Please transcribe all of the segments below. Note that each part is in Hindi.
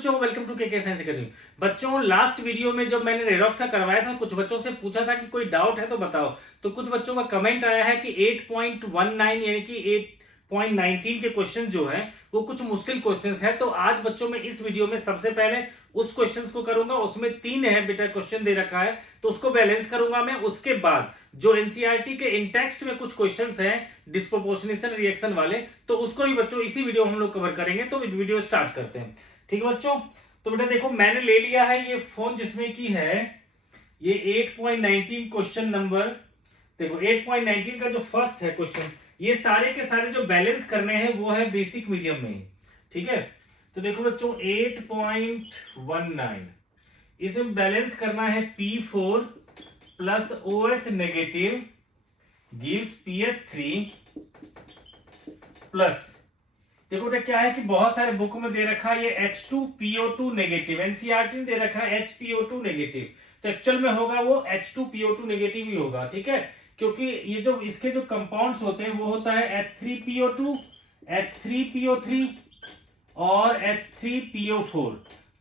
बच्चों, वेलकम टू के साइंस एकेडमी। बच्चों, लास्ट वीडियो में जब मैंने रेडॉक्स का करवाया था, कुछ बच्चों से पूछा था कि कोई डाउट है तो बताओ। तो कुछ बच्चों का कमेंट आया है कि 8.19 यानी कि 8.19 के क्वेश्चन जो है वो कुछ मुश्किल क्वेश्चंस है। तो आज बच्चों में इस वीडियो में सबसे पहले उस क्वेश्चंस को करूंगा। उसमें 3 है बेटा क्वेश्चन दे रखा है, तो उसको बैलेंस करूंगा मैं। उसके बाद जो एनसीईआरटी के इन टेक्स्ट में कुछ क्वेश्चंस हैं डिस्प्रोपोर्शनेशन रिएक्शन वाले, तो उसको भी बच्चों इसी वीडियो में हम लोग कवर करेंगे। तो वीडियो स्टार्ट करते हैं, ठीक है बच्चों। तो बेटा देखो, मैंने ले लिया है ये फोन जिसमें की है ये 8.19 क्वेश्चन नंबर। देखो 8.19 का जो फर्स्ट है क्वेश्चन, ये सारे के सारे जो बैलेंस करने हैं वो है बेसिक मीडियम में, ठीक है। तो देखो बच्चों 8.19 इसमें बैलेंस करना है P4 plus OH negative gives PH3 plus, देखो बेटा क्या है कि बहुत सारे बुक में दे रखा है ये H2PO2 नेगेटिव, एनसीईआरटी ने दे रखा है HPO2 नेगेटिव, तो एक्चुअल में होगा वो H2PO2 नेगेटिव ही होगा, ठीक है। क्योंकि ये जो इसके जो कंपाउंड्स होते हैं वो होता है H3PO2, H3PO3 और H3PO4।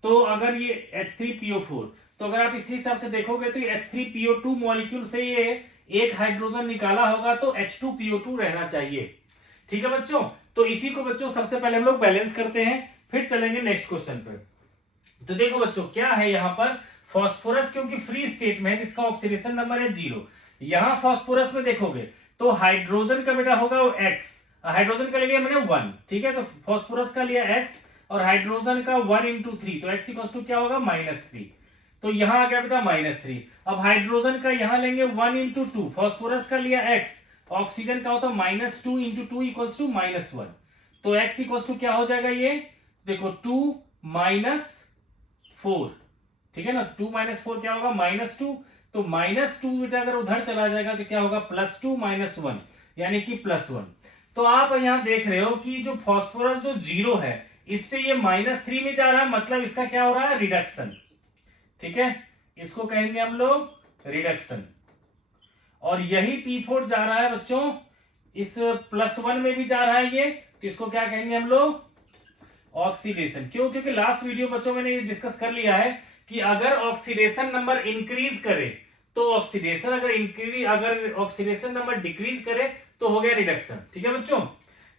तो अगर ये H3PO4, तो अगर आप इसी हिसाब से देखोगे तो H3PO2 मॉलिक्यूल से ये एक हाइड्रोजन निकाला होगा, तो H2PO2 रहना चाहिए, ठीक है बच्चों। तो इसी को बच्चों सबसे पहले हम लोग बैलेंस करते हैं, फिर चलेंगे नेक्स्ट क्वेश्चन पे। तो देखो बच्चों क्या है यहाँ पर, फास्फोरस क्योंकि फ्री स्टेट में है, इसका ऑक्सीडेशन नंबर है 0। यहां फास्फोरस में देखोगे तो हाइड्रोजन का बेटा होगा वो x, हाइड्रोजन का ले लिया मैंने 1, ठीक है। तो फास्फोरस का लिया x और हाइड्रोजन का 1 into 3, तो x इक्वल टू क्या होगा -3। तो यहां आ गया बेटा -3। अब हाइड्रोजन का यहां लेंगे 1 into 2, फास्फोरस का लिया x, ऑक्सीजन का होता है -2 into 2 इक्वल्स टू -1। तो x इक्वल्स टू क्या हो जाएगा, ये देखो 2 - 4, ठीक है ना। 2 - 4 क्या होगा -2, तो -2 बेटा अगर उधर चला जाएगा तो क्या होगा +2 - 1 यानी कि +1। तो आप यहां देख रहे हो कि जो फास्फोरस जो 0 है इससे ये -3 में जा रहा है, मतलब इसका क्या हो रहा है रिडक्शन, ठीक है। इसको कहेंगे हम लोग रिडक्शन। और यही P4 जा रहा है बच्चों इस +1 में भी जा रहा है ये, तो इसको क्या कहेंगे हम लोग ऑक्सीडेशन। क्यों? क्योंकि लास्ट वीडियो बच्चों मैंने ये डिस्कस कर लिया है कि अगर ऑक्सीडेशन नंबर इंक्रीज करे तो ऑक्सीडेशन, अगर ऑक्सीडेशन नंबर डिक्रीज करे तो हो गया रिडक्शन, ठीक है बच्चों।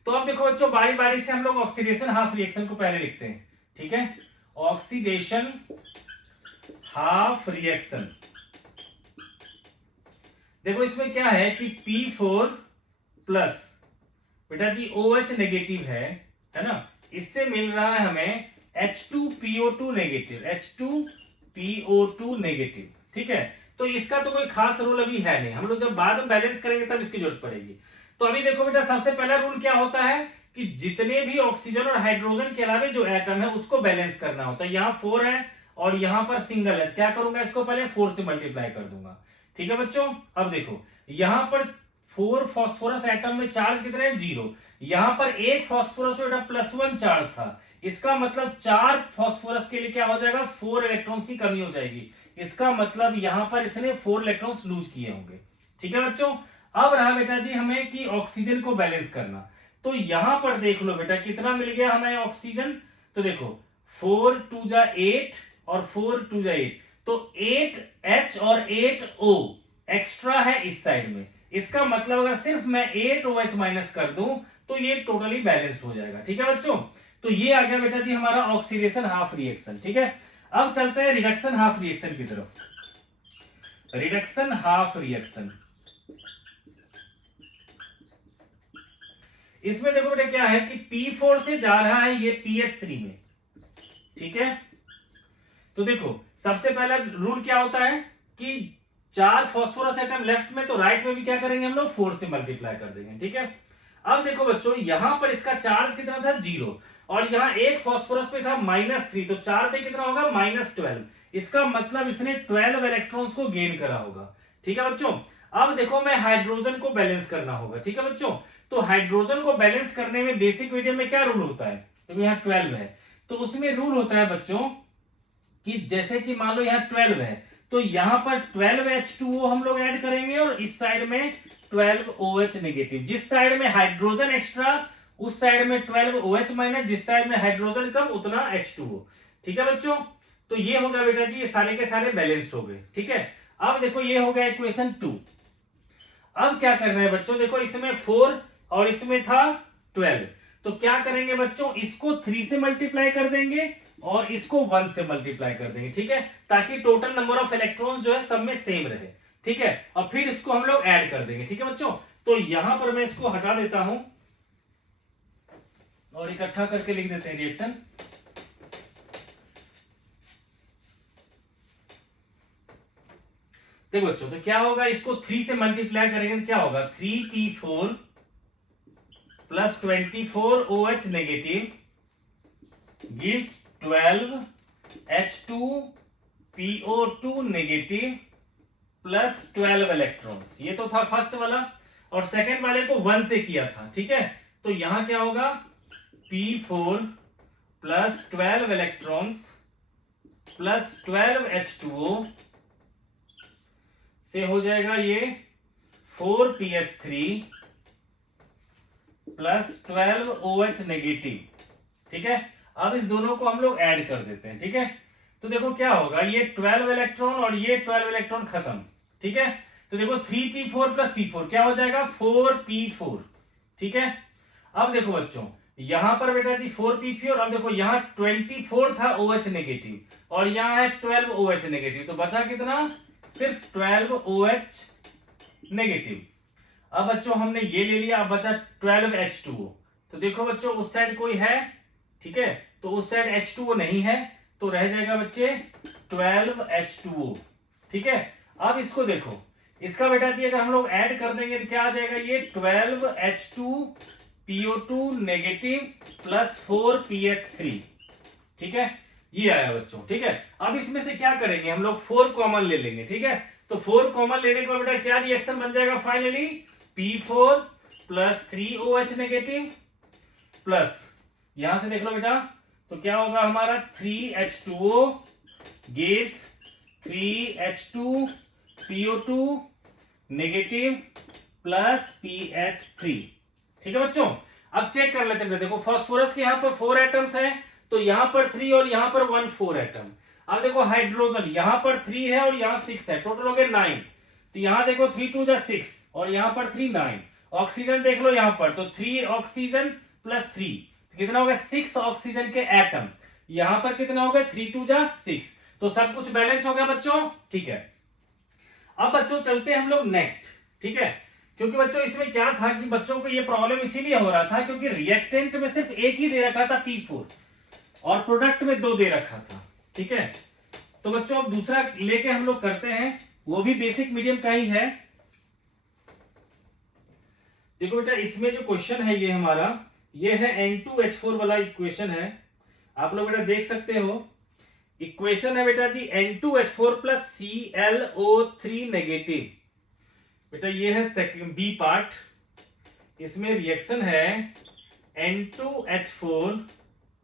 तो अब देखो बच्चों बारी बारी से हम लोग ऑक्सीडेशन हाफ रिएक्शन को पहले लिखते हैं, ठीक है। ऑक्सीडेशन हाफ रिएक्शन, देखो इसमें क्या है कि P4 प्लस बेटा जी OH नेगेटिव है ना, इससे मिल रहा है हमें H2PO2 नेगेटिव, H2PO2 नेगेटिव, ठीक है। तो इसका तो कोई खास रूल अभी है नहीं, हम लोग जब बाद में बैलेंस करेंगे तब इसकी जरूरत पड़ेगी। तो अभी देखो बेटा सबसे पहला रूल क्या होता है कि जितने भी ऑक्सीजन और हाइड्रोजन के अलावा जो एटम है उसको बैलेंस करना होता है। यहाँ 4 है और यहाँ पर सिंगल है, क्या करूंगा इसको पहले 4 से मल्टीप्लाई कर दूंगा, ठीक है बच्चों। अब देखो यहाँ पर 4 फास्फोरस एटम में चार्ज कितने हैं 0, यहां पर एक फास्फोरस में +1 चार्ज था, इसका मतलब 4 फास्फोरस के लिए क्या हो जाएगा 4 इलेक्ट्रॉन्स की कमी हो जाएगी, इसका मतलब यहां पर इसने 4 इलेक्ट्रॉन्स लूज किए होंगे, ठीक है बच्चों। अब रहा बेटा जी हमें कि ऑक्सीजन को बैलेंस करना। तो यहां पर देख लो बेटा कितना मिल गया हमें ऑक्सीजन, तो देखो 4 2 जा 8 और 4 2 जा 8, तो 8H और 8O एक्स्ट्रा है इस साइड में, इसका मतलब अगर सिर्फ मैं 8OH माइनस कर दूं तो ये टोटली बैलेंस्ड हो जाएगा, ठीक है बच्चों। तो ये आ गया बेटा जी हमारा ऑक्सीडेशन हाफ रिएक्शन, ठीक है। अब चलते हैं रिडक्शन हाफ रिएक्शन की तरफ। रिडक्शन हाफ रिएक्शन, इसमें देखो बेटा क्या है कि P4 से जा रहा है ये PH3 में, ठीक है। तो देखो सबसे पहला रूल क्या होता है कि 4 फास्फोरस एटम लेफ्ट में, तो राइट में भी क्या करेंगे हम लोग 4 से मल्टीप्लाई कर देंगे, ठीक है। अब देखो बच्चों यहां पर इसका चार्ज कितना था 0 और यहां एक फास्फोरस पे था -3, तो 4 पे कितना होगा -12, इसका मतलब इसने 12 इलेक्ट्रॉन्स को गेन करा होगा, ठीक है बच्चों। अब देखो मैं हाइड्रोजन को बैलेंस करना होगा, ठीक है बच्चों। तो हाइड्रोजन को बैलेंस करने में बेसिक मीडियम में क्या रूल होता है, तो यहाँ 12 है, तो उसमें रूल होता है बच्चों कि जैसे कि मान लो यहाँ 12 है तो यहां पर 12H2O हम लोग ऐड करेंगे और इस साइड में 12OH नेगेटिव, जिस साइड में हाइड्रोजन एक्स्ट्रा उस साइड में 12OH माइनस, जिस साइड में हाइड्रोजन कम उतना H2O। ठीक है बच्चों, तो ये हो गया बेटा जी, ये सारे के सारे बैलेंस्ड हो गए। ठीक है, अब देखो ये हो गया इक्वेशन 2। अब क्या करना है बच्चों, देखो इसमें 4 और इसमें था 12, तो क्या करेंगे बच्चों, इसको 3 से मल्टीप्लाई कर देंगे और इसको 1 से मल्टीप्लाई कर देंगे। ठीक है, ताकि टोटल नंबर ऑफ इलेक्ट्रॉन्स जो है सब में सेम रहे। ठीक है, और फिर इसको हम लोग ऐड कर देंगे। ठीक है बच्चों, तो यहां पर मैं इसको हटा देता हूं और इकट्ठा करके लिख देते हैं रिएक्शन। देखो बच्चों, तो क्या होगा, इसको 3 से मल्टीप्लाई करेंगे तो क्या होगा, 3p4 plus 24OH negative gives 12H2PO2 negative plus 12 electrons. ये तो था फर्स्ट वाला, और सेकेंड वाले को 1 से किया था। ठीक है, तो यहां क्या होगा, P4 plus 12 electrons plus 12H2O से हो जाएगा ये 4pH3 प्लस 12OH नेगेटिव। ठीक है, अब इस दोनों को हम लोग ऐड कर देते हैं। ठीक है, तो देखो क्या होगा, ये 12 इलेक्ट्रॉन और ये 12 इलेक्ट्रॉन खत्म। ठीक है, तो देखो 3p4 प्लस p4 क्या हो जाएगा, 4p4। ठीक है, अब देखो बच्चों, यहां पर बेटा जी 4p4, अब देखो यहां 24 था OH नेगेटिव और यहां है 12 OH नेगेटिव, तो बचा कितना, सिर्फ 12 OH नेगेटिव। अब बच्चों हमने ये ले लिया, अब बचा 12 H2O। तो देखो बच्चों, उस साइड कोई है, ठीक है, तो उस साइड H2O नहीं है, तो रह जाएगा बच्चे 12 H2O। ठीक है, अब इसको देखो, इसका बेटा जी अगर हम लोग ऐड कर देंगे तो क्या आ जाएगा, ये 12 H2PO2 नेगेटिव प्लस 4pH3। ठीक है, ये आया बच्चों। ठीक है, अब इसमें से क्या करेंगे, हम लोग 4 कॉमन ले लेंगे। ठीक है, तो 4 कॉमन लेने के बाद बेटा क्या रिएक्शन बन जाएगा, finally P4 plus 3OH negative plus, यहां से देख लो बेटा, तो क्या होगा हमारा 3H2O gives 3H2PO2 negative plus PH3। ठीक है बच्चों, अब चेक कर लेते हैं। देखो फास्फोरस के यहाँ पर 4 एटम्स हैं, तो यहां पर 3 और यहां पर 1 4 एटम। अब देखो हाइड्रोजन यहां पर 3 है और यहां 6 है, टोटल हो गए 9। तो यहां देखो 3 2 6 और यहां पर 3 9। ऑक्सीजन देख लो यहां पर, तो 3 ऑक्सीजन प्लस 3 कितना हो गया, 6 ऑक्सीजन के एटम। यहां पर कितना हो गया, 3 2 6, तो सब कुछ बैलेंस हो गया बच्चों। ठीक है, अब बच्चों चलते हैं हम लोग नेक्स्ट। ठीक है, क्योंकि बच्चों इसमें क्या था कि बच्चों को ये प्रॉब्लम इसीलिए हो रहा था क्योंकि रिएक्टेंट में सिर्फ एक ही दे रखा था P4 और प्रोडक्ट में 2 दे रखा था। ठीक है, तो बच्चों अब दूसरा लेके हम लोग करते हैं, वो भी बेसिक मीडियम का ही है। देखो बेटा, इसमें जो क्वेश्चन है ये हमारा, ये है N2H4 वाला इक्वेशन है। आप लोग बेटा देख सकते हो, इक्वेशन है बेटा जी N2H4 प्लस ClO3 नेगेटिव। बेटा ये है सेकंड बी पार्ट, इसमें रिएक्शन है N2H4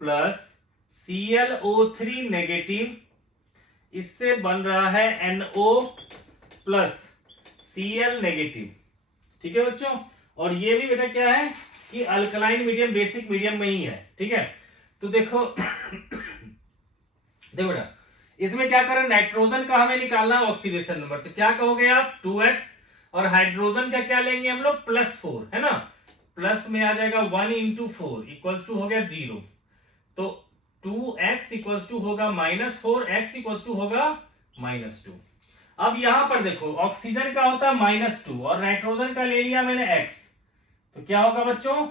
प्लस ClO3 नेगेटिव, इससे बन रहा है NO प्लस Cl नेगेटिव। ठीक है बच्चों, और ये भी बेटा क्या है कि अल्कलाइन मीडियम बेसिक मीडियम में ही है। ठीक है, तो देखो देखो बेटा, इसमें क्या करें, नाइट्रोजन का हमें निकालना है ऑक्सीडेशन नंबर, तो क्या कहोगे आप, 2x, और हाइड्रोजन का क्या लेंगे हम लोग, +4, है ना, प्लस में आ जाएगा 1 × 4 इक्वल्स टू हो गया 0, तो 2x इक्वल्स टू होगा -4, x इक्वल्स टू होगा -2। अब यहां पर देखो ऑक्सीजन का होता है -2 और नाइट्रोजन का ले लिया मैंने x, तो क्या होगा बच्चों,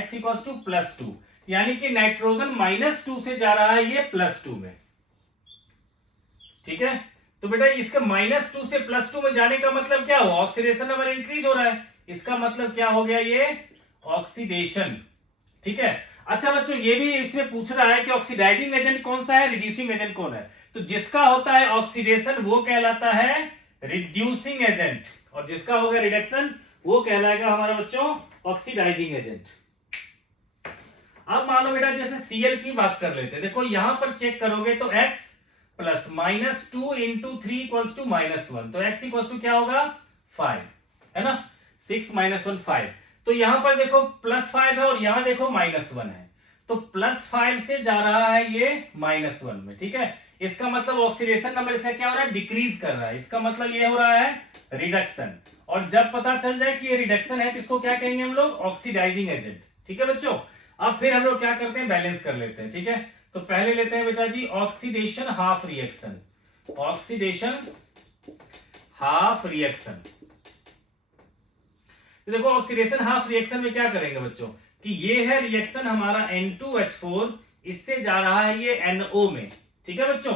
x इक्वल्स टू +2, यानी कि नाइट्रोजन -2 से जा रहा है ये +2 में। ठीक है, तो बेटा इसका -2 से +2 में जाने का मतलब क्या हुआ, ऑक्सीडेशन नंबर इंक्रीज हो रहा है, इसका मतलब क्या हो गया, ये ऑक्सीडेशन। ठीक है, अच्छा बच्चों ये भी इसमें पूछ रहा है कि ऑक्सीडाइजिंग एजेंट कौन सा है, रिड्यूसिंग एजेंट कौन है, तो जिसका होता है ऑक्सीडेशन वो कहलाता है रिड्यूसिंग एजेंट, और जिसका होगा रिडक्शन वो कहलाएगा हमारा बच्चों ऑक्सीडाइजिंग एजेंट। अब मान लो बेटा जैसे Cl की बात कर लेते हैं, देखो यहां पर चेक करोगे तो x प्लस -2 × 3 इक्वल्स टू -1, तो x इक्वल्स टू क्या होगा 5, है ना, 6 - 1 5, तो यहां पर देखो +5 है और यहां देखो -1 है, तो +5 से जा रहा है ये -1 में, ठीक है। इसका मतलब ऑक्सीडेशन नंबर इसका क्या हो रहा है, डिक्रीज कर रहा है, इसका मतलब ये हो रहा है रिडक्शन। और जब पता चल जाए कि ये रिडक्शन है तो इसको क्या कहेंगे हम लोग, ऑक्सीडाइजिंग एजेंट, ठीक है बच्चों। अब फिर हम लोग क्या करते हैं, बैलेंस कर लेते हैं, ठीक है। तो पहले लेते हैं बेटा जी oxidation half reaction, oxidation half reaction. देखो ऑक्सीडेशन हाफ रिएक्शन में क्या करेंगे बच्चों, कि ये है रिएक्शन हमारा N2H4, इससे जा रहा है ये NO में, ठीक है बच्चों।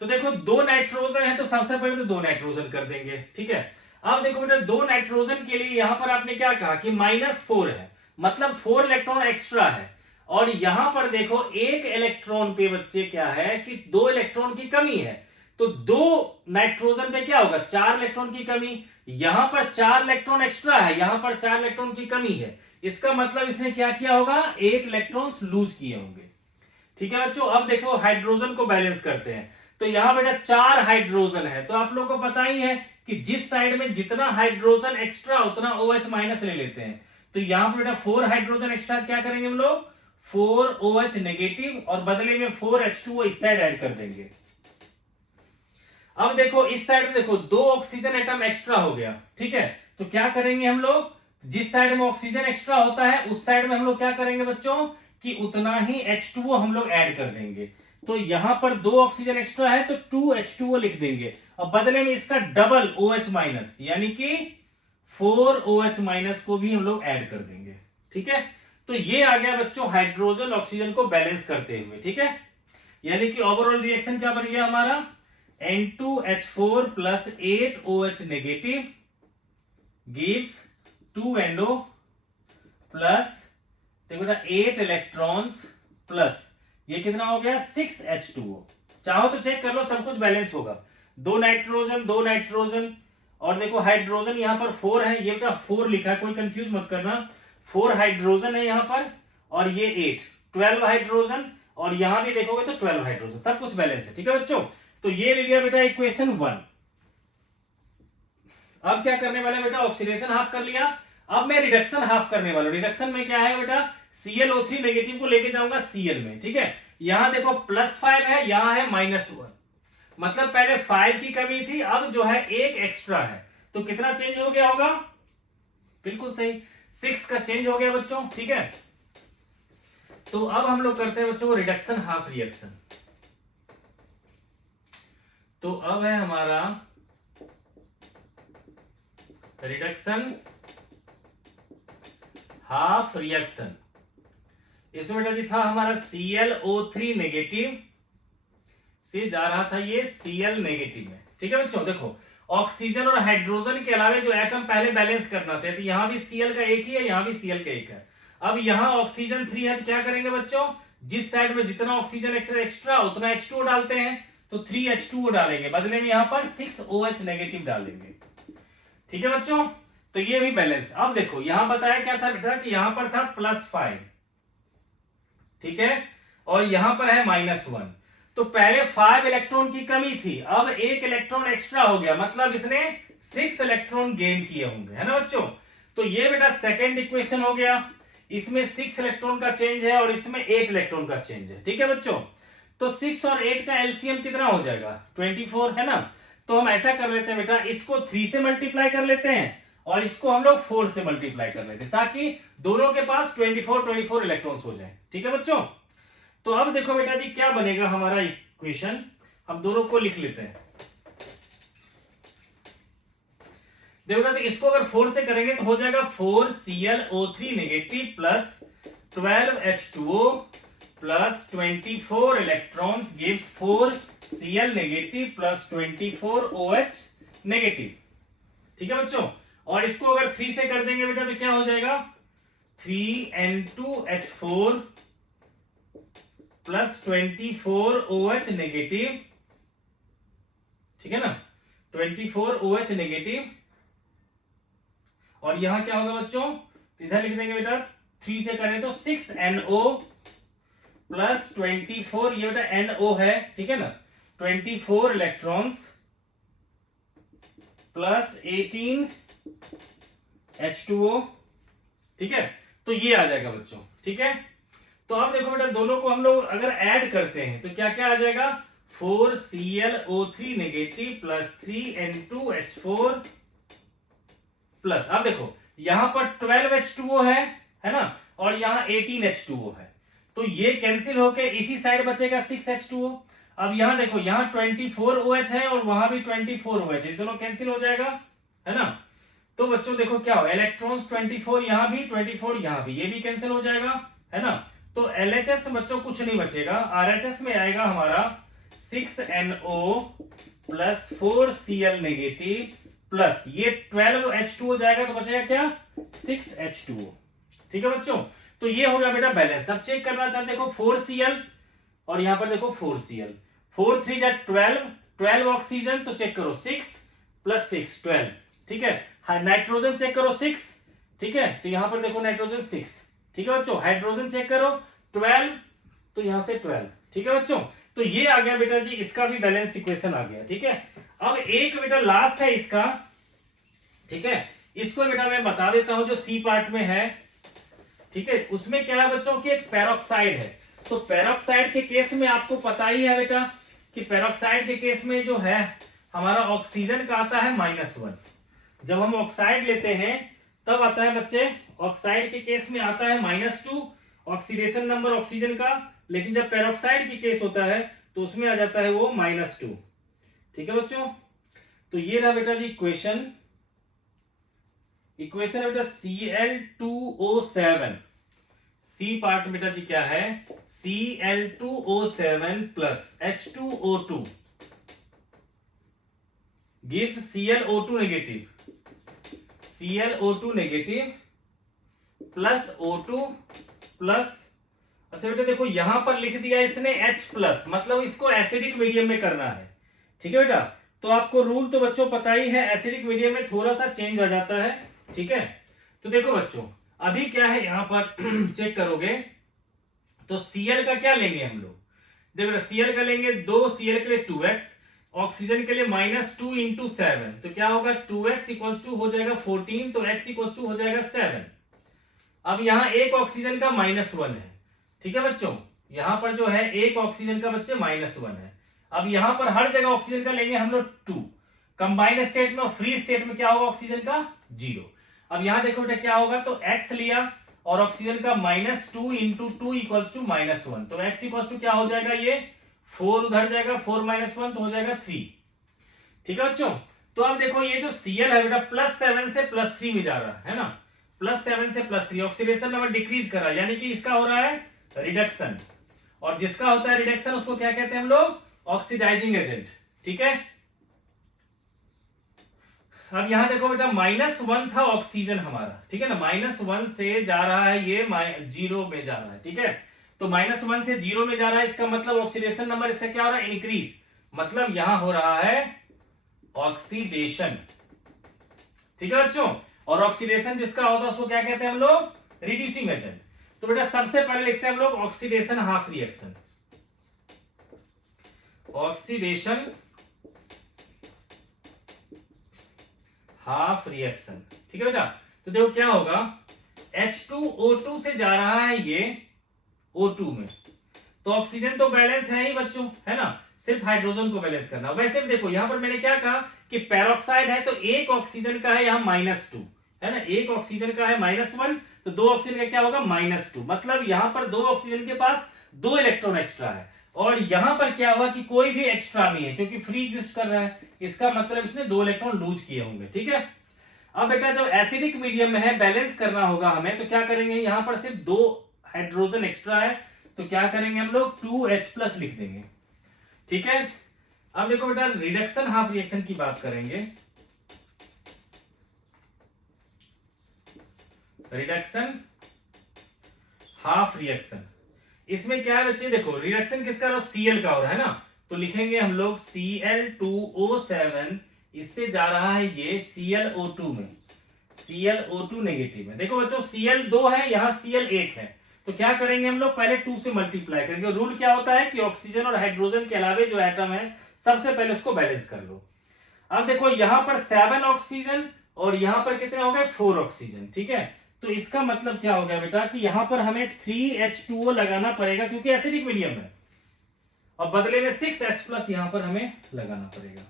तो देखो दो नाइट्रोजन है तो सबसे पहले तो दो नाइट्रोजन कर देंगे, ठीक है। अब देखो बेटा दो नाइट्रोजन के लिए यहां पर आपने क्या कहा कि -4 है, मतलब 4 इलेक्ट्रॉन एक्स्ट्रा है। और यहां पर देखो एक इलेक्ट्रॉन पे बच्चे क्या है कि 2 इलेक्ट्रॉन की कमी है, तो दो नाइट्रोजन पे क्या होगा, 4 इलेक्ट्रॉन की कमी। यहां पर 4 इलेक्ट्रॉन एक्स्ट्रा है, यहां पर 4 इलेक्ट्रॉन की कमी है, इसका मतलब इसने क्या किया होगा, 8 इलेक्ट्रॉन्स लूज किए होंगे, ठीक है बच्चों। अब देखो हाइड्रोजन को बैलेंस करते हैं, तो यहां बेटा 4 हाइड्रोजन है, तो आप लोग को पता ही है कि जिस साइड में जितना हाइड्रोजन एक्स्ट्रा उतना OH माइनस ले लेते हैं। तो यहां पर बेटा 4 हाइड्रोजन एक्स्ट्रा क्या करेंगे हम लोग, 4 OH नेगेटिव, और बदले में 4 H2O इस साइड ऐड कर देंगे। अब देखो इस साइड में देखो 2 ऑक्सीजन एटम एक्स्ट्रा हो गया, ठीक है। तो क्या करेंगे हम लोग, जिस साइड में ऑक्सीजन एक्स्ट्रा होता है उस साइड में हम लोग क्या करेंगे बच्चों, कि उतना ही H2O हम लोग ऐड कर देंगे। तो यहां पर 2 ऑक्सीजन एक्स्ट्रा है तो 2 H2O लिख देंगे, और बदले में इसका डबल OH माइनस यानी कि 4 OH माइनस को भी हम लोग ऐड कर देंगे, ठीक है। तो ये आ गया बच्चों हाइड्रोजन ऑक्सीजन को बैलेंस करते हुए, ठीक है। यानी कि ओवरऑल रिएक्शन क्या बन गया हमारा, N2H4 plus 8 OH negative gives 2 NO plus देखो बेटा 8 इलेक्ट्रॉन्स प्लस ये कितना हो गया 6 H2O। चाहो तो चेक कर लो, सब कुछ बैलेंस होगा। दो नाइट्रोजन और देखो हाइड्रोजन यहाँ पर 4 है, ये बेटा 4 लिखा है, कोई कंफ्यूज मत करना। 4 हाइड्रोजन है यहाँ पर, और ये 8 12 हाइड्रोजन, और यहां भी देखोगे तो 12 हाइड्रोजन, सब कुछ बैलेंस है, ठीक है बच्चों। तो ये ले लिया बेटा इक्वेशन 1। अब क्या करने वाले बेटा, ऑक्सीडेशन हाफ कर लिया, अब मैं रिडक्शन हाफ करने वाला हूं। रिडक्शन में क्या है बेटा, ClO3 नेगेटिव को लेके जाऊंगा Cl में, ठीक है। यहां देखो +5 है, यहां है -1, मतलब पहले 5 की कमी थी, अब जो है एक एक्स्ट्रा है, तो कितना चेंज हो गया होगा, बिल्कुल सही 6 का चेंज हो गया बच्चों, ठीक है। तो अब हम लोग करते हैं बच्चों रिडक्शन हाफ रिएक्शन। तो अब है हमारा रिडक्शन हाफ रिएक्शन। इसमें बेटा जी था हमारा ClO3 नेगेटिव से जा रहा था ये Cl नेगेटिव में, ठीक है बच्चों। देखो ऑक्सीजन और हाइड्रोजन के अलावा जो एटम पहले बैलेंस करना चाहिए, तो यहां भी Cl का एक ही है, यहां भी Cl का एक है। अब यहां ऑक्सीजन 3 है, तो क्या करेंगे बच्चों, जिस साइड में जितना ऑक्सीजन एक्स्ट्रा उतना H2O डालते हैं, तो 3 H2O डालेंगे, बदले में यहां पर 6 OH नेगेटिव डालेंगे, ठीक है बच्चों। तो ये भी बैलेंस। अब देखो यहां बताया क्या था बेटा, कि यहां पर था +5, ठीक है, और यहां पर है -1। तो पहले 5 इलेक्ट्रॉन की कमी थी, अब एक इलेक्ट्रॉन एक्स्ट्रा हो गया, मतलब इसने 6 इलेक्ट्रॉन गेन किए होंगे, है ना बच्चों। तो ये बेटा सेकेंड इक्वेशन हो गया, इसमें 6 इलेक्ट्रॉन का चेंज है और इसमें 8 इलेक्ट्रॉन का चेंज है, ठीक है बच्चों। तो 6 और 8 का एलसीएम कितना हो जाएगा, 24, है ना। तो हम ऐसा कर लेते हैं बेटा, इसको 3 से मल्टीप्लाई कर लेते हैं और इसको हम लोग 4 से मल्टीप्लाई कर लेते हैं, ताकि दोनों के पास 24 इलेक्ट्रॉन्स हो जाए, ठीक है बच्चों। तो अब देखो बेटा जी क्या बनेगा हमारा इक्वेशन, हम दोनों को लिख लेते हैं। देखो तो इसको अगर 4 से करेंगे तो हो जाएगा 4ClO3 negative plus 12H2O plus 24 electrons gives 4Cl negative plus 24 OH negative, ठीक है बच्चों। और इसको अगर 3 से कर देंगे बेटा तो क्या हो जाएगा, 3N2H4 प्लस 24 OH नेगेटिव, ठीक है ना, 24 OH नेगेटिव। और यहां क्या होगा बच्चों, इधर लिख देंगे बेटा, 3 से करें तो 6NO प्लस 24, ये बेटा NO है, ठीक है ना, 24 इलेक्ट्रॉन्स प्लस 18 H2O, ठीक है। तो ये आ जाएगा बच्चों, ठीक है। तो अब देखो बेटा दोनों को हम लोग अगर ऐड करते हैं तो क्या क्या आ जाएगा, 4ClO3 negative plus 3N2H4 plus, अब देखो यहां पर 12H2O है ना, और यहाँ 18H2O है, तो ये कैंसिल होके इसी साइड बचेगा 6H2O। अब यहाँ देखो यहाँ 24OH है और वहां भी 24OH है, दोनों कैंसिल हो जाएगा, है ना। तो बच्चों देखो क्या हो, इलेक्ट्रॉन्स 24 यहाँ भी, 24 यहाँ भी, ये भी कैंसिल हो जाएगा, है ना। तो LHS बच्चों कुछ नहीं बचेगा, RHS में आएगा हमारा 6NO plus 4Cl negative plus ये 12H2O जाएगा तो बचेगा क्या, 6H2O। ठीक है बच्चों, तो ये हो गया बेटा बैलेंस। अब चेक करना चाहते देखो 4Cl और यहां पर देखो 4Cl, 4 3 जा 12 ऑक्सीजन, तो चेक करो 6 प्लस 6 12, ठीक है। नाइट्रोजन चेक करो 6, ठीक है, तो यहां पर देखो नाइट्रोजन 6, ठीक है बच्चों। हाइड्रोजन चेक करो 12, तो यहां से 12, ठीक है बच्चों। तो ये आ गया बेटा जी, इसका भी बैलेंस्ड इक्वेशन आ गया, ठीक है। अब एक बेटा लास्ट है इसका, ठीक है, इसको बेटा मैं बता देता हूं जो सी पार्ट में है, ठीक है। उसमें क्या है बच्चों की एक पेरोक्साइड है, तो पेरोक्साइड के केस में आपको पता ही है बेटा कि पेरोक्साइड के केस में जो है हमारा ऑक्सीजन का आता है -1। जब हम ऑक्साइड लेते हैं तब आता है बच्चे, ऑक्साइड के केस में आता है -2 ऑक्सीडेशन नंबर ऑक्सीजन का, लेकिन जब पेरोक्साइड की केस होता है तो उसमें आ जाता है वो -2, ठीक है बच्चों। तो ये रहा बेटा जी इक्वेशन है बेटा Cl2O7, सी पार्ट बेटा जी क्या है, Cl2O7 plus H2O2 gives ClO2 negative plus O2 plus, अच्छा बेटा देखो यहां पर लिख दिया इसने H प्लस, मतलब इसको एसिडिक मीडियम में करना है, ठीक है बेटा। तो आपको रूल तो बच्चों पता ही है, एसिडिक मीडियम में थोड़ा सा चेंज आ जाता है, ठीक है। तो देखो बच्चों अभी क्या है यहां पर चेक करोगे तो Cl का क्या लेंगे हम लोग, देखो Cl का लेंगे 2, Cl के लिए 2x, ऑक्सीजन के लिए -2 इंटू 7, तो क्या होगा 2x इक्वल्स टू हो जाएगा 14, तो x इक्वल्स टू हो जाएगा 7। अब यहाँ एक ऑक्सीजन का -1 है, ठीक है बच्चों, यहां पर जो है एक ऑक्सीजन का बच्चे -1 है। अब यहां पर हर जगह ऑक्सीजन का लेंगे हम लोग 2, कंबाइंड स्टेट में और फ्री स्टेट में क्या होगा ऑक्सीजन का 0। अब यहां देखो बेटा क्या होगा, तो x लिया और ऑक्सीजन का -2 इंटू 2 इक्वल्स टू -1, तो x इक्वल्स टू क्या हो जाएगा, ये 4 उधर जाएगा, 4 - 1 तो हो जाएगा 3, ठीक है बच्चों। तो अब देखो ये जो Cl है बेटा +7 से +3 में जा रहा है ना, +7 से +3, ऑक्सीडेशन नंबर डिक्रीज कर रहा है, यानी कि इसका हो रहा है रिडक्शन, और जिसका होता है रिडक्शन उसको क्या कहते हैं हम लोग, ऑक्सीडाइजिंग एजेंट, ठीक है। अब यहां देखो बेटा -1 था ऑक्सीजन हमारा, ठीक है ना, -1 से जा रहा है ये 0 में जा रहा है, ठीक है। तो -1 से 0 में जा रहा है, इसका मतलब ऑक्सीडेशन नंबर इसका क्या हो रहा है, इंक्रीज, मतलब यहां हो रहा है ऑक्सीडेशन, ठीक है बच्चों। और ऑक्सीडेशन जिसका होता है उसको क्या कहते हैं हम लोग, रिड्यूसिंग एजेंट। तो बेटा सबसे पहले लिखते हैं हम लोग oxidation half reaction, oxidation half reaction, ठीक है बेटा। तो देखो क्या होगा, H2O2 से जा रहा है ये O2 में, तो ऑक्सीजन तो बैलेंस है ही बच्चों, है ना, सिर्फ हाइड्रोजन को बैलेंस करना। वैसे भी देखो यहां पर मैंने क्या कहा कि पेरोक्साइड है तो एक ऑक्सीजन का है यहां -2, है ना, एक ऑक्सीजन का है -1, तो 2 ऑक्सीजन का क्या होगा -2, मतलब यहां पर 2 ऑक्सीजन के पास 2 इलेक्ट्रॉन एक्स्ट्रा है, और यहां पर क्या हुआ कि कोई भी एक्स्ट्रा नहीं है क्योंकि फ्री एग्जिस्ट कर रहा है, इसका मतलब इसने 2 इलेक्ट्रॉन लूज किए होंगे, ठीक है। अब बेटा जब एसिडिक मीडियम में है, बैलेंस करना होगा हमें, तो क्या करेंगे, यहां पर सिर्फ 2 हाइड्रोजन एक्स्ट्रा है, तो क्या करेंगे हम लोग 2H+ लिख देंगे, ठीक है। अब देखो बेटा रिडक्शन हाफ रिएक्शन की बात करेंगे, रिडक्शन हाफ रिएक्शन, इसमें क्या है बच्चे, देखो रिडक्शन किसका हो रहा है, Cl का हो रहा है ना, तो लिखेंगे हम लोग Cl2O7, इससे जा रहा है ये ClO2 में, ClO2 नेगेटिव में। देखो बच्चों Cl 2 है, यहाँ Cl 1 है, तो क्या करेंगे हम लोग पहले 2 से मल्टीप्लाई करेंगे। रूल क्या होता है कि ऑक्सीजन और हाइड्रोजन के अलावे जो एटम है सबसे पहले उसको बैलेंस कर लो। अब देखो यहां पर 7 ऑक्सीजन और यहां पर कितने हो गए 4 ऑक्सीजन, ठीक है। तो इसका मतलब क्या हो गया बेटा कि यहां पर हमें 3H2O लगाना पड़ेगा क्योंकि एसिडिक मीडियम है, और बदले में 6H+ यहां पर हमें लगाना पड़ेगा।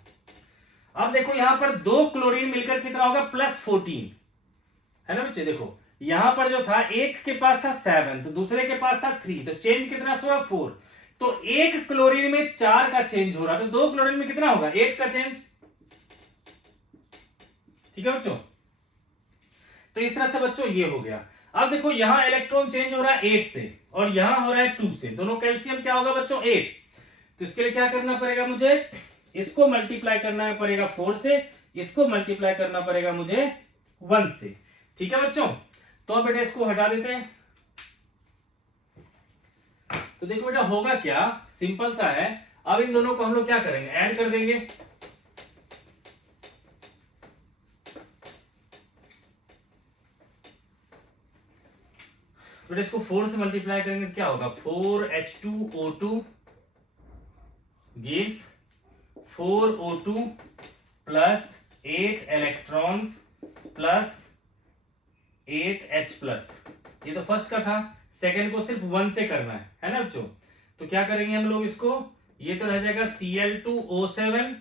अब देखो यहां पर 2 क्लोरीन मिलकर कितना होगा, +14, है ना बच्चे। देखो यहां पर जो था, एक के पास था 7 तो दूसरे के पास था 3, तो चेंज कितना हुआ, 4। तो एक क्लोरीन में 4 का चेंज हो रहा, तो 2 क्लोरीन में कितना होगा, 8 का चेंज। ठीक है बच्चों, तो इस तरह से बच्चों ये हो गया। अब देखो यहां इलेक्ट्रॉन चेंज हो रहा है 8 से, और यहां हो रहा है 2 से, दोनों कैल्शियम क्या होगा बच्चों, 8। तो इसके लिए क्या करना पड़ेगा मुझे, इसको मल्टीप्लाई करना पड़ेगा 4 से, इसको मल्टीप्लाई करना पड़ेगा मुझे 1 से। ठीक है बच्चों, तो अब बेटा इसको हटा देते हैं। तो देखो बेटा होगा क्या, सिंपल सा है। अब इन दोनों को हम लोग क्या करेंगे, ऐड कर देंगे। तो इसको 4 से मल्टीप्लाई करेंगे तो क्या होगा, 4H2O2 gives 4O2 plus 8 electrons plus 8H+। ये तो फर्स्ट का था, सेकंड को सिर्फ 1 से करना है ना बच्चों। तो क्या करेंगे हम लोग इसको, ये तो रह जाएगा Cl2O7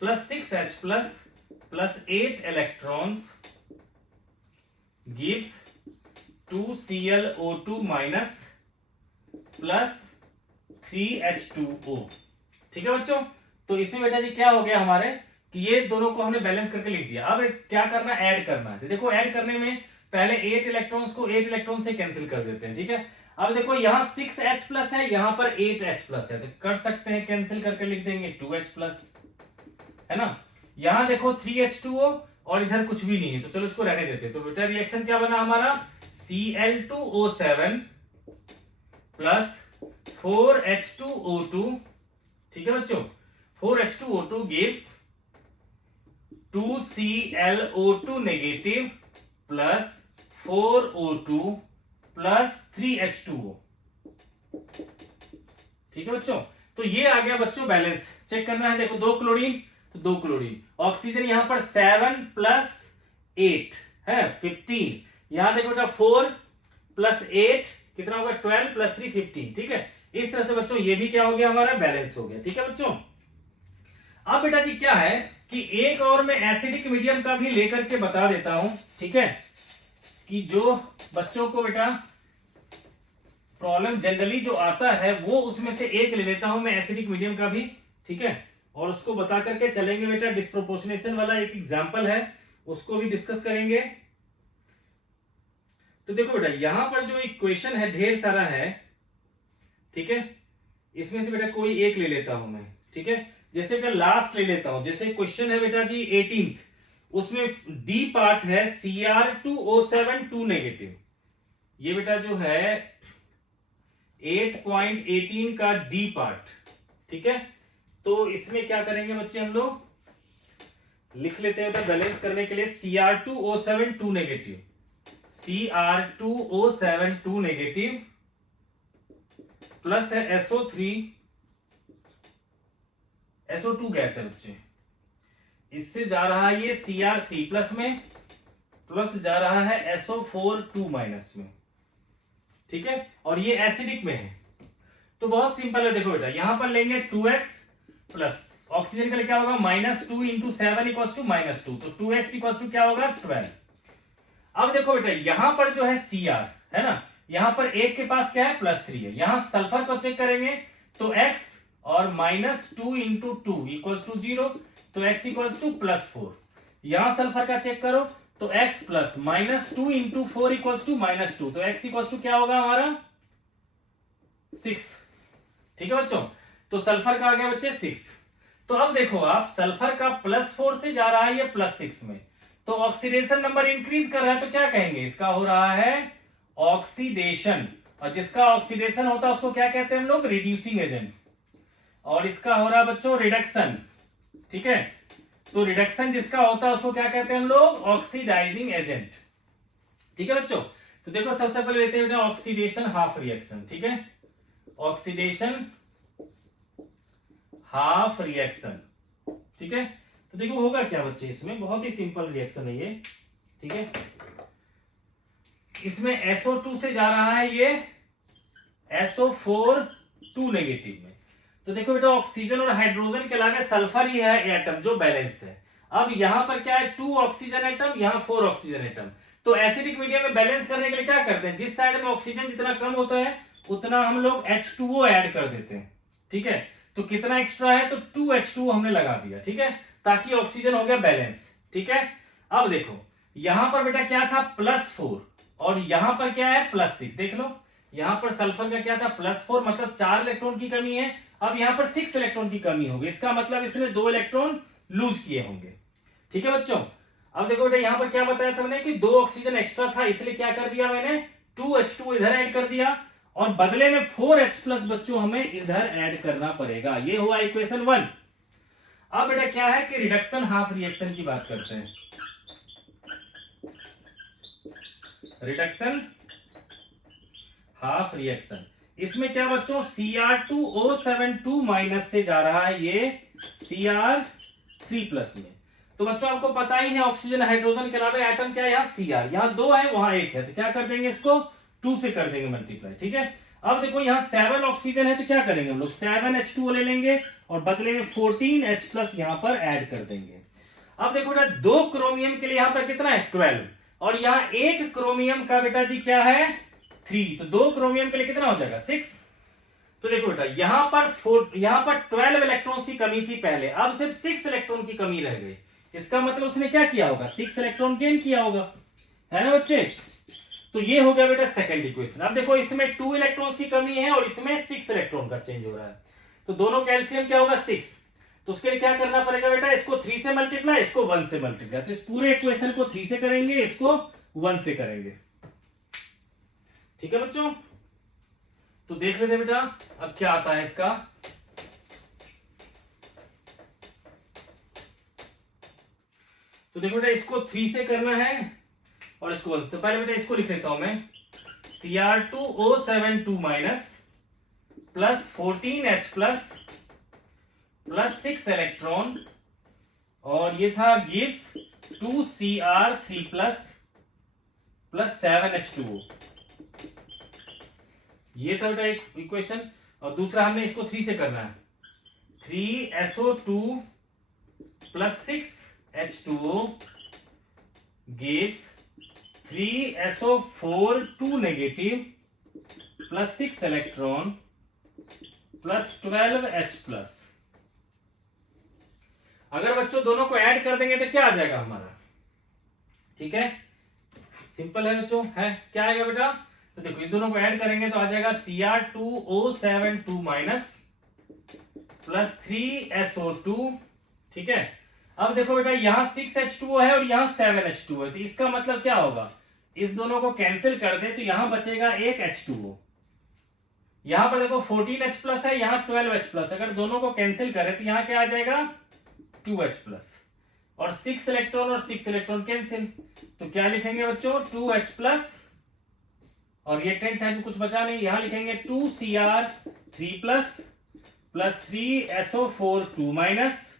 plus 6H+ plus 8 electrons gives 2ClO2 minus plus 3H2O। ठीक है बच्चों, तो इसमें बेटा जी क्या हो गया हमारे कि ये दोनों को हमने बैलेंस करके लिख दिया। अब क्या करना है, ऐड करना है। तो देखो ऐड करने में पहले 8 इलेक्ट्रॉन्स को 8 इलेक्ट्रॉन से कैंसिल कर देते हैं। ठीक है, अब देखो यहाँ 6H+ है, यहाँ पर 8H+ है, तो कर सकते हैं कैंसिल करके लिख देंगे 2H+, है ना। यहाँ देखो 3H2O और इधर कुछ भी नहीं है, तो चलो इसको रहने देते हैं। तो बेटा रिएक्शन क्या बना हमारा, Cl2O7 प्लस 4H2O2। ठीक है बच्चों, 4H2O2 gives 2ClO2 negative plus 4O2 plus 3H2O। ठीक है बच्चों, तो ये आ गया बच्चों बैलेंस। चेक करना है, देखो 2 क्लोरीन तो 2 क्लोरीन, ऑक्सीजन यहां पर 7 प्लस 8 है 15, यहां देखो बेटा 4 प्लस 8 कितना होगा, 12 प्लस 3 15। ठीक है, इस तरह से बच्चों ये भी क्या हो गया, हमारा बैलेंस हो गया। ठीक है बच्चों, अब बेटा जी क्या है कि एक और मैं एसिडिक मीडियम का भी लेकर के बता देता हूं। ठीक है, कि जो बच्चों को बेटा प्रॉब्लम जनरली जो आता है वो उसमें से एक ले लेता हूं मैं एसिडिक मीडियम का भी। ठीक है, और उसको बता करके चलेंगे बेटा। डिस्प्रोपोर्शनेशन वाला एक एग्जांपल है, उसको भी डिस्कस करेंगे। तो देखो बेटा यहां पर जो इक्वेशन है ढेर सारा है। ठीक है, इसमें से बेटा कोई एक ले लेता हूं मैं। ठीक है, जैसे बेटा लास्ट ले लेता हूं, जैसे क्वेश्चन है बेटा जी 18th, उसमें डी पार्ट है Cr2O7 2 नेगेटिव। ये बेटा जो है 8.18 का डी पार्ट। ठीक है, तो इसमें क्या करेंगे बच्चे, हम लोग लिख लेते हैं बेटा बैलेंस करने के लिए Cr2O7 2 negative, Cr2O7 2 negative plus है SO2 गैस है बच्चे, इससे जा रहा है ये Cr3 प्लस में, प्लस जा रहा है SO4 2 माइनस में। ठीक है, और ये एसिडिक में है। तो बहुत सिंपल है, देखो बेटा यहां पर लेंगे 2x प्लस ऑक्सीजन का क्या होगा, -2 इंटू 7 इक्वल टू -2, तो 2x इक्वल टू क्या होगा 12। अब देखो बेटा यहां पर जो है Cr है ना, यहां पर एक के पास क्या है +3 है। यहां सल्फर को चेक करेंगे तो x और -2 इंटू 2 इक्वल टू 0, तो x इक्वल टू +4। यहां सल्फर का चेक करो तो x plus -2 into 4 equal to -2, तो x इक्वल टू क्या होगा हमारा 6। ठीक है बच्चों, तो सल्फर का आ गया बच्चे 6। तो अब देखो आप, सल्फर का +4 से जा रहा है ये +6 में, तो ऑक्सीडेशन नंबर इंक्रीज कर रहा है, तो क्या कहेंगे, इसका हो रहा है ऑक्सीडेशन। और जिसका ऑक्सीडेशन होता है उसको क्या कहते हैं हम लोग, रिड्यूसिंग एजेंट। और इसका हो रहा है बच्चों रिडक्शन। ठीक है, तो रिडक्शन जिसका होता है उसको क्या कहते हैं हम लोग, ऑक्सीडाइजिंग एजेंट। ठीक है बच्चों, तो देखो सबसे पहले लेते हैं ऑक्सीडेशन हाफ रिएक्शन। ठीक है, ऑक्सीडेशन हाफ रिएक्शन। ठीक है, तो देखो होगा क्या बच्चे, इसमें बहुत ही सिंपल रिएक्शन है ये। ठीक है, इसमें SO2 से जा रहा है ये SO4 2 नेगेटिव में। तो देखो बेटा ऑक्सीजन और हाइड्रोजन के अलावा सल्फर ही है एटम जो बैलेंस है। अब यहां पर क्या है 2 ऑक्सीजन एटम, यहां 4 ऑक्सीजन एटम। तो एसिडिक मीडियम में बैलेंस करने के लिए क्या करते हैं, जिस साइड में ऑक्सीजन जितना कम होता है उतना हम लोग H2O ऐड कर देते हैं। ठीक है, तो कितना एक्स्ट्रा है, तो 2H2O हमने लगा दिया। ठीक है, ताकि ऑक्सीजन हो गया बैलेंस। ठीक है, अब देखो यहां पर बेटा क्या था +4 और यहां पर क्या है +6। देख लो यहां पर सल्फर का क्या था +4, मतलब 4 इलेक्ट्रॉन की कमी है। अब यहां पर 6 इलेक्ट्रॉन की कमी होगी, इसका मतलब इसने 2 इलेक्ट्रॉन लूज किए होंगे। ठीक है बच्चों, अब देखो बेटा यहां पर क्या बताया था मैंने कि 2 ऑक्सीजन एक्स्ट्रा था, इसलिए क्या कर दिया मैंने 2H2 इधर ऐड कर दिया और बदले में 4H+ बच्चों हमें इधर ऐड करना पड़ेगा। ये हुआ इक्वेशन 1। अब बेटा क्या है कि रिडक्शन हाफ रिएक्शन की बात करते हैं। रिडक्शन हाफ रिएक्शन, इसमें क्या बच्चों Cr2O72- से जा रहा है ये Cr3+ में। तो बच्चों आपको पता ही है ऑक्सीजन हाइड्रोजन के अलावा एटम क्या है यहाँ Cr, यहाँ 2 है वहां 1 है, तो क्या कर देंगे इसको 2 से कर देंगे मल्टीप्लाई। ठीक है, अब देखो यहाँ 7 ऑक्सीजन है तो क्या करेंगे हम लोग 7H2O ले लेंगे और बदले में 14H+ यहाँ पर ऐड कर देंगे। अब देखो बेटा 2 क्रोमियम के लिए यहाँ पर कितना है 12 और यहाँ 1 क्रोमियम का बेटा जी क्या है 3, तो 2 क्रोमियम के लिए कितना हो जाएगा 6। तो देखो बेटा यहाँ पर 12 इलेक्ट्रॉन्स की कमी थी पहले, अब सिर्फ 6 इलेक्ट्रॉन की कमी रह गई। इसका मतलब उसने क्या किया होगा 6 इलेक्ट्रॉन गेन किया होगा, है ना बच्चे। तो ये हो गया बेटा सेकंड इक्वेशन। अब देखो इसमें 2 इलेक्ट्रॉन्स की कमी है और इसमें 6 इलेक्ट्रॉन का चेंज हो रहा है, तो दोनों कैल्शियम क्या होगा 6। तो उसके लिए क्या करना पड़ेगा बेटा, इसको 3 से मल्टीप्लाई, इसको 1 से मल्टीप्लाई। तो इस पूरे इक्वेशन को 3 से करेंगे, इसको 1 से करेंगे। ठीक है बच्चों, तो देख लेते बेटा अब क्या आता है इसका। तो देखो बेटा इसको 3 से करना है और इसको 1। तो पहले बेटा इसको लिख लेता हूं मैं Cr2O72- plus 14H+ plus 6 electron और ये था गिव्स 2Cr3+ प्लस 7H2O। ये था बेटा एक इक्वेशन। और दूसरा हमने इसको 3 से करना है 3SO2 plus 6H2O gives 3SO4 2 negative plus 6 electron plus 12H+। अगर बच्चों दोनों को ऐड कर देंगे तो क्या आ जाएगा हमारा, ठीक है सिंपल है बच्चों, है क्या आएगा बेटा। तो देखो इस दोनों को ऐड करेंगे तो आ जाएगा Cr2O72- प्लस 3SO2। ठीक है, अब देखो बेटा यहाँ 6H2O है और यहाँ 7H2O है, तो इसका मतलब क्या होगा, इस दोनों को कैंसिल कर दे तो यहाँ बचेगा एक H2O। यहाँ पर देखो 14H+ है, यहाँ 12H+, अगर दोनों को कैंसिल करें तो यहाँ क्या आ जाएगा 2H+, और 6 इलेक्ट्रॉन और 6 इलेक्ट्रॉन कैंसिल, तो क्या लिखेंगे बच्चों 2H+, और रिएक्टेंट साइड में कुछ बचा नहीं, यहां लिखेंगे 2Cr3+ प्लस 3SO4 2-।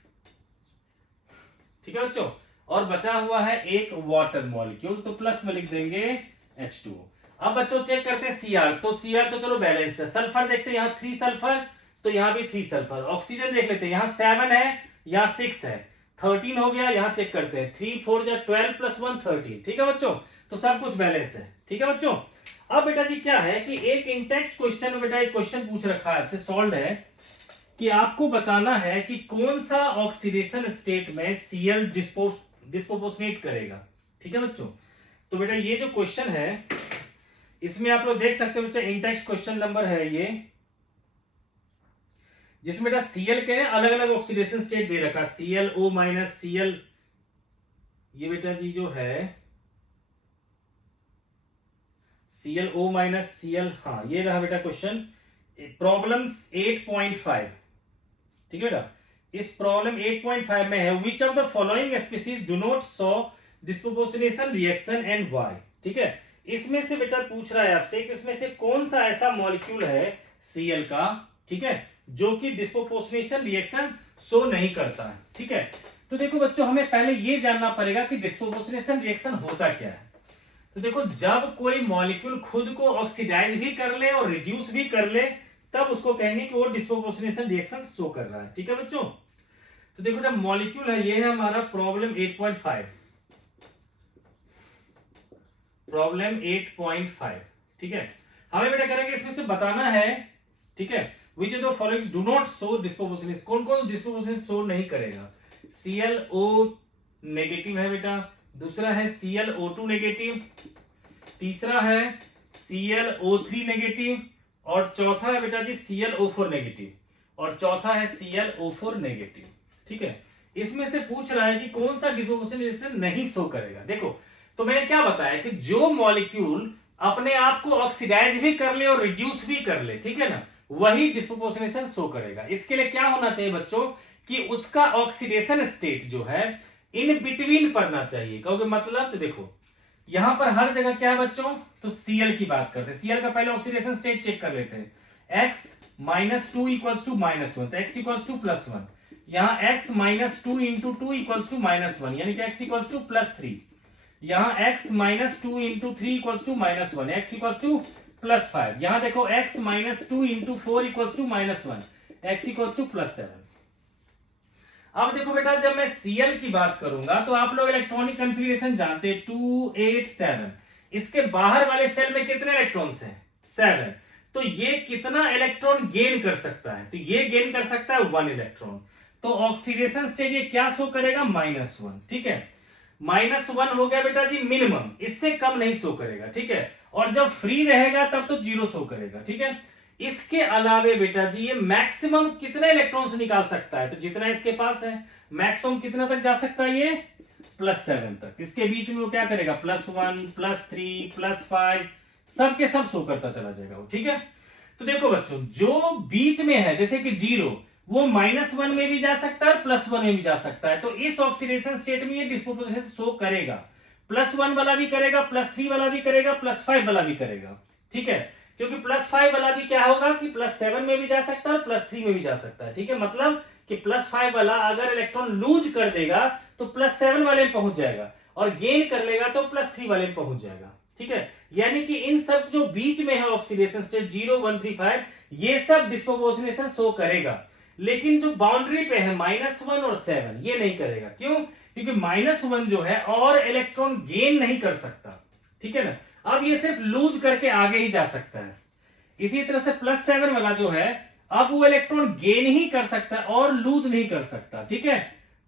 ठीक है बच्चों, और बचा हुआ है एक वाटर मॉलिक्यूल, तो प्लस में लिख देंगे H2O। अब बच्चों चेक करते हैं Cr, तो Cr तो चलो बैलेंस्ड है। सल्फर देखते हैं, यहाँ 3 सल्फर तो यहाँ भी 3 सल्फर। ऑक्सीजन देख लेते हैं, यहाँ 7 है यहाँ 6 है, 13 हो गया। यहाँ चेक करते हैं 3 4 12 प्लस 1 13। ठीक है बच्चों, तो सब कुछ बैलेंस है। ठीक है बच्चों, अब बेटा जी क्या है कि एक इंटेक्स्ट क्वेश्चन में बेटा एक क्वेश्चन पूछ रखा है आपसे, सॉल्व है कि आपको बताना है कि कौन सा ऑक्सीडेशन स्टेट में Cl डिस्प्रोपोर्शनेट करेगा। ठीक है बच्चों, तो बेटा ये जो क्वेश्चन है इसमें आप लोग देख सकते हो बच्चा इंटेक्स्ट क्वेश्चन नंबर है ये, जिसमें बेटा Cl के अलग अलग ऑक्सीडेशन स्टेट दे रखा, ClO- Cl, ये बेटा जी जो है ClO- Cl, हाँ ये रहा बेटा क्वेश्चन, प्रॉब्लम 8.5। ठीक है बेटा, इस प्रॉब्लम 8.5 में है which of the following species do not show disproportionation reaction and why. ठीक है, इसमें से बेटा पूछ रहा है आपसे कि इसमें से कौन सा ऐसा मॉलिक्यूल है Cl का, ठीक है, जो कि डिस्प्रोपोर्शनेशन रिएक्शन शो नहीं करता है। ठीक है, तो देखो बच्चों हमें पहले ये जानना पड़ेगा कि डिस्प्रोपोर्शनेशन रिएक्शन होता क्या है। तो देखो जब कोई मॉलिक्यूल खुद को ऑक्सीडाइज भी कर ले और रिड्यूस भी कर ले तब उसको कहेंगे कि वो डिस्प्रोपोर्शनेशन रिएक्शन शो कर रहा है। ठीक है बच्चों, तो देखो जब मॉलिक्यूल है, ये है हमारा प्रॉब्लम 8.5, प्रॉब्लम 8.5। ठीक है, हमें बेटा करेंगे इसमें से बताना है, ठीक है, which of the following do not show disproportionation, कौन कौन डिस्प्रोपोर्शनेशन शो नहीं करेगा। ClO नेगेटिव है बेटा, दूसरा है ClO2 नेगेटिव, तीसरा है ClO3 नेगेटिव, और चौथा है बेटा जी ClO4 नेगेटिव, और चौथा है ClO4 नेगेटिव। ठीक है, इसमें से पूछ रहा है कि कौन सा डिस्प्रोपोर्शनेशन नहीं शो करेगा। देखो तो मैंने क्या बताया कि जो मॉलिक्यूल अपने आप को ऑक्सीडाइज भी कर ले और रिड्यूस भी कर ले, ठीक है ना, वही डिस्प्रोपोर्शनेशन शो करेगा। इसके लिए क्या होना चाहिए बच्चों कि उसका ऑक्सीडेशन स्टेट जो है इन बिटवीन पढ़ना चाहिए। कहोगे मतलब, तो देखो यहां पर हर जगह क्या है बच्चों, तो Cl की बात करते हैं। Cl का पहले ऑक्सीडेशन स्टेट चेक कर लेते हैं। x -2 इक्वल्स टू -1, तो x इक्वल्स टू +1, यहाँ x -2 इंटू 2 इक्वल्स टू -1, यानी कि x इक्वल्स टू +3, यहाँ x -2 into 3 equals to -1, x equals to +5, यहाँ देखो x -2 into 4 equals to -1, x equals to +7। अब देखो बेटा जब मैं Cl की बात करूंगा तो आप लोग इलेक्ट्रॉनिक कन्फिगरेशन जानते हैं 2 8 7, इसके बाहर वाले सेल में कितने इलेक्ट्रॉन्स हैं 7, तो ये कितना इलेक्ट्रॉन गेन कर सकता है, तो ये गेन कर सकता है 1 इलेक्ट्रॉन। तो ऑक्सीडेशन स्टेट ये क्या शो करेगा -1। ठीक है, -1 हो गया बेटा जी मिनिमम, इससे कम नहीं शो करेगा। ठीक है, और जब फ्री रहेगा तब तो 0 शो करेगा। ठीक है, इसके अलावे बेटा जी ये मैक्सिमम कितने इलेक्ट्रॉन्स निकाल सकता है, तो जितना इसके पास है मैक्सिमम कितना तक जा सकता है ये +7 तक। इसके बीच में वो क्या करेगा +1 +3 +5 सबके सब शो करता चला जाएगा वो। ठीक है, तो देखो बच्चों जो बीच में है जैसे कि 0 वो -1 में भी जा सकता है और +1 में भी जा सकता है, तो इस ऑक्सीडेशन स्टेट में ये डिस्प्रोपोर्शनेशन शो करेगा। +1 वाला भी करेगा, +3 वाला भी करेगा, +5 वाला भी करेगा। ठीक है, क्योंकि +5 वाला भी क्या होगा कि +7 में भी जा सकता है और +3 में भी जा सकता है। ठीक है, मतलब कि +5 वाला अगर इलेक्ट्रॉन लूज कर देगा तो +7 वाले में पहुंच जाएगा, और गेन कर लेगा तो +3 वाले में पहुंच जाएगा। ठीक है, यानी कि इन सब जो बीच में है ऑक्सीडेशन स्टेट 0 1 3 5 ये सब डिस्प्रोपोर्शनेशन शो करेगा, लेकिन जो बाउंड्री पे है -1 और 7 ये नहीं करेगा। क्यों? क्योंकि -1 जो है और इलेक्ट्रॉन गेन नहीं कर सकता। ठीक है ना, अब ये सिर्फ लूज करके आगे ही जा सकता है। इसी तरह से +7 वाला जो है अब वो इलेक्ट्रॉन गेन ही कर सकता है और लूज नहीं कर सकता। ठीक है,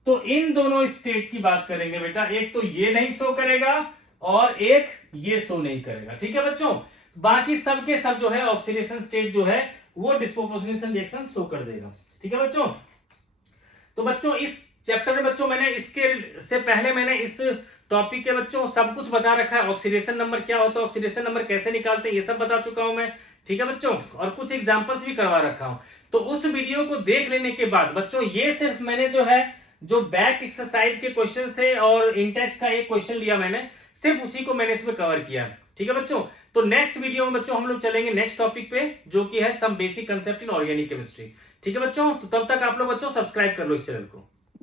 तो इन दोनों स्टेट की बात करेंगे बेटा, एक तो ये नहीं शो करेगा और एक ये शो नहीं करेगा। ठीक है बच्चों, बाकी सबके सब जो है ऑक्सीडेशन स्टेट जो है वो डिस्प्रोपोर्शनेशन रिएक्शन शो कर देगा। ठीक है बच्चों, तो बच्चों इस चैप्टर में बच्चों मैंने इसके से पहले मैंने इस टॉपिक के बच्चों सब कुछ बता रखा है। ऑक्सीडेशन नंबर क्या होता है, ऑक्सीडेशन नंबर कैसे निकालते हैं, ये सब बता चुका हूं मैं। ठीक है बच्चों, और कुछ एग्जांपल्स भी करवा रखा हूं। तो उस वीडियो को देख लेने के बाद बच्चों ये सिर्फ मैंने जो है जो बैक एक्सरसाइज के क्वेश्चन थे और इंटेस्ट का एक क्वेश्चन लिया मैंने, सिर्फ उसी को मैंने इसमें कवर किया। ठीक है बच्चों, तो नेक्स्ट वीडियो में बच्चों हम लोग चलेंगे नेक्स्ट टॉपिक पे जो कि है some basic concept in organic chemistry. ठीक है बच्चों, तो तब तक आप लोग बच्चों सब्सक्राइब कर लो इस चैनल को।